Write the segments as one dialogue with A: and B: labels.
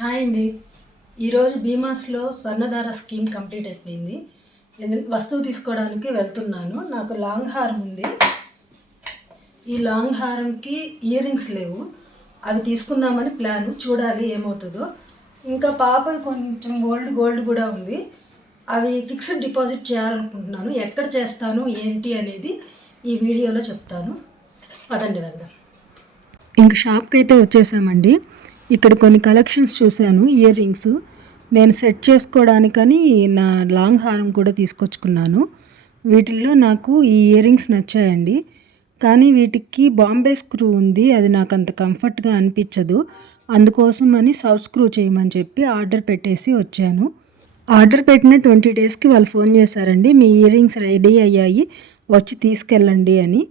A: Hi అండి. ఈరోజు బీమాస్లో స్వర్ణధార scheme complete అయిపోయింది. వస్తువు తీసుకోవడానికి వెళ్తున్నాను. నాకు లాంగ్ హారం ఉంది. ఈ లాంగ్ హారంకి ఇయర్ రింగ్స్ లేవు. అవి తీసుకుందామని ప్లాన్. చూడాలి ఏమవుతుందో. ఇంకా పాప కొంచెం ఓల్డ్ గోల్డ్ కూడా ఉంది. అవి ఫిక్స్డ్ డిపాజిట్ చేయాలనుకుంటున్నాను. ఎక్కడ చేస్తాను ఏంటి అనేది ఈ వీడియోలో చెప్తాను. పదండి వెళ్దాం. ఇంక షాప్కి అయితే వచ్చేసామండి. ఇక్కడ కొన్ని కలెక్షన్స్ చూశాను ఇయర్ రింగ్స్. నేను సెట్ చేసుకోవడానికని నా లాంగ్ హారం కూడా తీసుకొచ్చుకున్నాను. వీటిల్లో నాకు ఈ ఇయర్ రింగ్స్ నచ్చాయండి. కానీ వీటికి బాంబే స్క్రూ ఉంది అది నాకు అంత కంఫర్ట్గా అనిపించదు. అందుకోసం అని సౌత్ స్క్రూ చేయమని చెప్పి ఆర్డర్ పెట్టేసి వచ్చాను. ఆర్డర్ పెట్టిన ట్వంటీ డేస్కి వాళ్ళు ఫోన్ చేశారండి మీ ఇయర్ రింగ్స్ రెడీ అయ్యాయి వచ్చి తీసుకెళ్ళండి అని.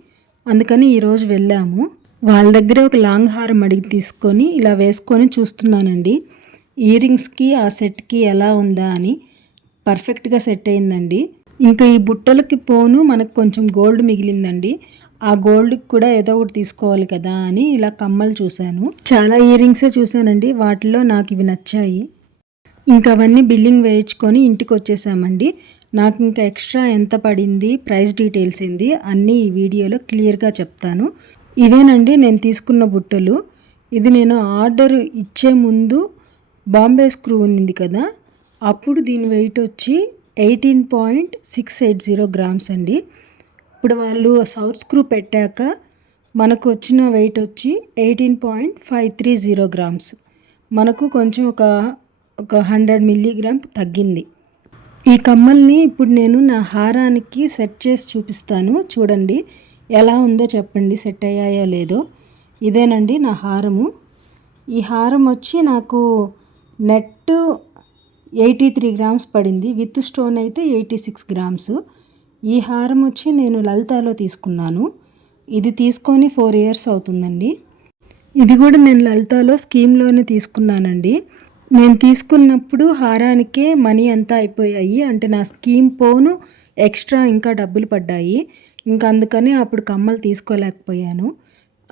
A: అందుకని ఈరోజు వెళ్ళాము. వాళ్ళ దగ్గర ఒక లాంగ్ హారం అడిగి తీసుకొని ఇలా వేసుకొని చూస్తున్నానండి. ఇయర్ రింగ్స్కి ఆ సెట్కి ఎలా ఉందా అని పర్ఫెక్ట్గా సెట్ అయిందండి. ఇంకా ఈ బుట్టలకి పోను మనకు కొంచెం గోల్డ్ మిగిలిందండి. ఆ గోల్డ్కి కూడా ఏదో ఒకటి తీసుకోవాలి కదా అని ఇలా కమ్మలు చూశాను. చాలా ఇయర్ రింగ్సే చూశానండి. వాటిలో నాకు ఇవి నచ్చాయి. ఇంకా అవన్నీ బిల్లింగ్ వేయించుకొని ఇంటికి వచ్చేసామండి. నాకు ఇంకా ఎక్స్ట్రా ఎంత పడింది ప్రైస్ డీటెయిల్స్ ఏంది అన్నీ ఈ వీడియోలో క్లియర్గా చెప్తాను. ఇవేనండి నేను తీసుకున్న బుట్టలు. ఇది నేను ఆర్డర్ ఇచ్చే ముందు బాంబే స్క్రూ ఉంది కదా. అప్పుడు దీని వెయిట్ వచ్చి eighteen point six eight zero grams అండి. ఇప్పుడు వాళ్ళు సౌత్ స్క్రూ పెట్టాక మనకు వచ్చిన వెయిట్ వచ్చి eighteen point five three zero grams. మనకు కొంచెం ఒక ఒక హండ్రెడ్ మిల్లీగ్రామ్ తగ్గింది. ఈ కమ్మల్ని ఇప్పుడు నేను నా హారానికి సెట్ చేసి చూపిస్తాను. చూడండి. ఎలా ఉందో చెప్పండి సెట్ అయ్యాయో లేదో. ఇదేనండి నా హారము. ఈ హారం వచ్చి నాకు నెట్ ఎయిటీ త్రీ గ్రామ్స్ పడింది. విత్ స్టోన్ అయితే ఎయిటీ సిక్స్ గ్రామ్స్. ఈ హారం వచ్చి నేను లలితాలో తీసుకున్నాను. ఇది తీసుకొని ఫోర్ ఇయర్స్ అవుతుందండి. ఇది కూడా నేను లలితాలో స్కీమ్లోనే తీసుకున్నానండి. నేను తీసుకున్నప్పుడు హారానికే మనీ అంతా అయిపోయాయి. అంటే నా స్కీమ్ పోను ఎక్స్ట్రా ఇంకా డబ్బులు పడ్డాయి. ఇంకా అందుకని అప్పుడు కమ్మలు తీసుకోలేకపోయాను.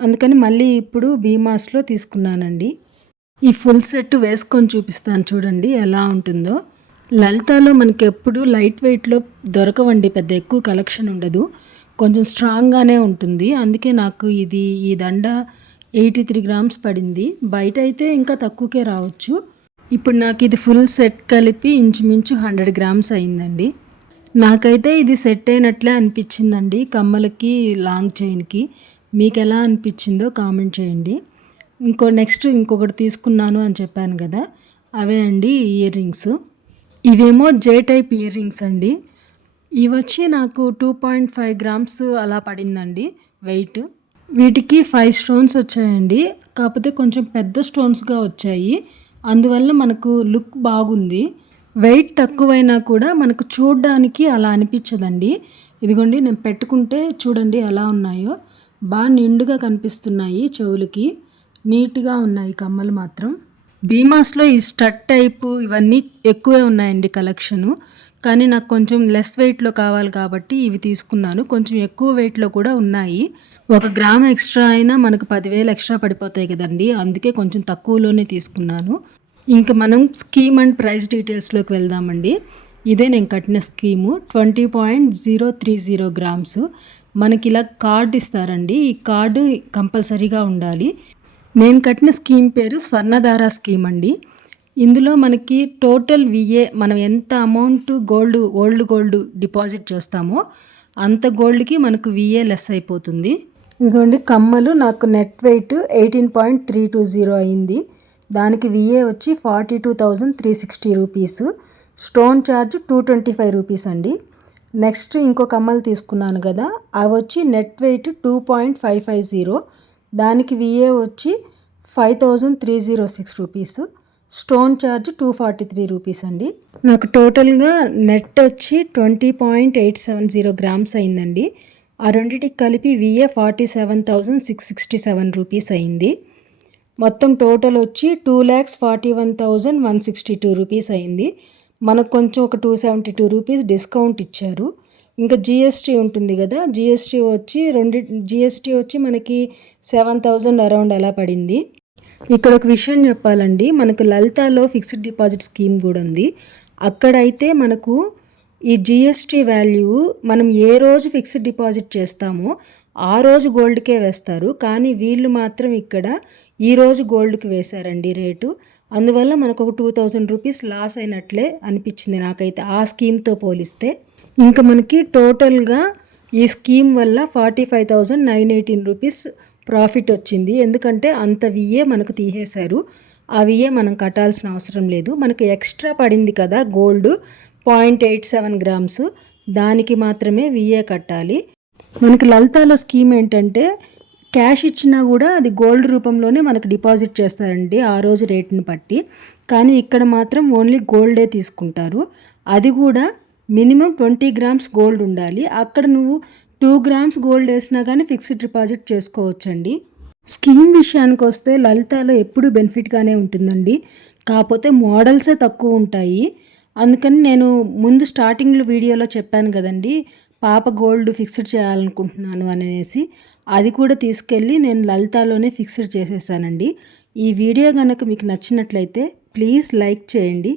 A: అందుకని మళ్ళీ ఇప్పుడు బీమాస్లో తీసుకున్నానండి. ఈ ఫుల్ సెట్ వేసుకొని చూపిస్తాను చూడండి ఎలా ఉంటుందో. లలితాలో మనకి ఎప్పుడు లైట్ వెయిట్లో దొరకవండి పెద్ద ఎక్కువ కలెక్షన్ ఉండదు. కొంచెం స్ట్రాంగ్గానే ఉంటుంది. అందుకే నాకు ఇది ఈ దండ ఎయిటీ త్రీ గ్రామ్స్ పడింది. బయట అయితే ఇంకా తక్కువకే రావచ్చు. ఇప్పుడు నాకు ఇది ఫుల్ సెట్ కలిపి ఇంచుమించు హండ్రెడ్ గ్రామ్స్ అయిందండి. నాకైతే ఇది సెట్ అయినట్లే అనిపించిందండి కమ్మలకి లాంగ్ చైన్కి మీకు ఎలా అనిపించిందో కామెంట్ చేయండి. ఇంకో నెక్స్ట్ ఇంకొకటి తీసుకున్నాను అని చెప్పాను కదా అవే అండి ఇయర్ రింగ్స్ ఇవేమో జే టైప్ ఇయర్ రింగ్స్ అండి. ఇవి వచ్చి నాకు టూ పాయింట్ ఫైవ్ గ్రామ్స్ అలా పడిందండి వెయిట్ వీటికి ఫైవ్ స్టోన్స్ వచ్చాయండి కాకపోతే కొంచెం పెద్ద స్టోన్స్గా వచ్చాయి. అందువల్ల మనకు లుక్ బాగుంది. వెయిట్ తక్కువైనా కూడా మనకు చూడడానికి అలా అనిపించదండి. ఇదిగోండి నేను పెట్టుకుంటే చూడండి ఎలా ఉన్నాయో. బాగా నిండుగా కనిపిస్తున్నాయి చెవులకి. నీట్గా ఉన్నాయి కమ్మలు మాత్రం. బీమాస్లో ఈ స్టడ్ టైపు ఇవన్నీ ఎక్కువే ఉన్నాయండి కలెక్షను. కానీ నాకు కొంచెం లెస్ వెయిట్లో కావాలి కాబట్టి ఇవి తీసుకున్నాను. కొంచెం ఎక్కువ వెయిట్లో కూడా ఉన్నాయి. ఒక గ్రామ్ ఎక్స్ట్రా అయినా మనకు పదివేలు ఎక్స్ట్రా పడిపోతాయి కదండి. అందుకే కొంచెం తక్కువలోనే తీసుకున్నాను. ఇంకా మనం స్కీమ్ అండ్ ప్రైస్ డీటెయిల్స్లోకి వెళ్దామండి. ఇదే నేను కట్టిన scheme. Twenty point zero three zero grams. మనకి ఇలా కార్డు ఇస్తారండి. ఈ కార్డు కంపల్సరీగా ఉండాలి. నేను కట్టిన స్కీమ్ పేరు స్వర్ణధార స్కీమ్ అండి. ఇందులో మనకి టోటల్ విఏ మనం ఎంత amount gold old gold deposit చేస్తామో అంత గోల్డ్కి మనకు విఏ లెస్ అయిపోతుంది. ఇదిగోండి కమ్మలు నాకు net weight eighteen point three two zero అయింది. దానికి విఏ వచ్చి forty two thousand three sixty rupees. Stone charge two twenty five rupees అండి. నెక్స్ట్ ఇంకో కమ్మలు తీసుకున్నాను కదా అవి వచ్చి net weight two point five five zero. దానికి విఏ వచ్చి five thousand three zero six rupees stone charge two forty three rupees అండి. నాకు టోటల్గా నెట్ వచ్చి twenty point eight seven zero grams అయిందండి. ఆ రెండింటికి కలిపి VA forty seven thousand six sixty seven rupees అయింది. మొత్తం టోటల్ వచ్చి two lakhs forty one thousand one sixty two rupees అయింది. మనకు కొంచెం ఒక two seventy two rupees discount ఇచ్చారు. ఇంకా జిఎస్టీ ఉంటుంది కదా జిఎస్టీ వచ్చి రెండు జిఎస్టీ వచ్చి మనకి సెవెన్ థౌజండ్ అరౌండ్ అలా పడింది. ఇక్కడ ఒక విషయం చెప్పాలండి మనకు లలితాలో ఫిక్స్డ్ డిపాజిట్ స్కీమ్ కూడా ఉంది. అక్కడైతే మనకు ఈ జిఎస్టీ వాల్యూ మనం ఏ రోజు ఫిక్స్డ్ డిపాజిట్ చేస్తామో ఆ రోజు గోల్డ్కే వేస్తారు. కానీ వీళ్ళు మాత్రం ఇక్కడ ఈ రోజు గోల్డ్కి వేశారండి రేటు. అందువల్ల మనకు ఒక టూ థౌజండ్ రూపీస్ లాస్ అయినట్లే అనిపించింది నాకైతే ఆ స్కీమ్తో పోలిస్తే. ఇంకా మనకి టోటల్గా ఈ స్కీమ్ వల్ల forty five thousand nine eighteen rupees profit వచ్చింది. ఎందుకంటే అంత విఏ మనకు తీసేశారు. ఆ విఏ మనం కట్టాల్సిన అవసరం లేదు. మనకు ఎక్స్ట్రా పడింది కదా gold point eight seven grams. దానికి మాత్రమే విఏ కట్టాలి. మనకి లలితాలో స్కీమ్ ఏంటంటే క్యాష్ ఇచ్చినా కూడా అది గోల్డ్ రూపంలోనే మనకు డిపాజిట్ చేస్తారండి ఆ రోజు రేట్ని బట్టి. కానీ ఇక్కడ మాత్రం ఓన్లీ గోల్డే తీసుకుంటారు. అది కూడా మినిమం ట్వంటీ గ్రామ్స్ గోల్డ్ ఉండాలి. అక్కడ నువ్వు టూ గ్రామ్స్ గోల్డ్ వేసినా కానీ ఫిక్స్డ్ డిపాజిట్ చేసుకోవచ్చండి. స్కీమ్ విషయానికి వస్తే లలితాలో ఎప్పుడూ బెనిఫిట్గానే ఉంటుందండి. కాకపోతే మోడల్సే తక్కువ ఉంటాయి. అందుకని నేను ముందు స్టార్టింగ్లో వీడియోలో చెప్పాను కదండి పాప గోల్డ్ ఫిక్స్డ్ చేయాలనుకుంటున్నాను అనేసి. అది కూడా తీసుకెళ్ళి నేను లలితాలోనే ఫిక్స్డ్ చేసేసానండి. ఈ వీడియో కనుక మీకు నచ్చినట్లయితే ప్లీజ్ లైక్ చేయండి.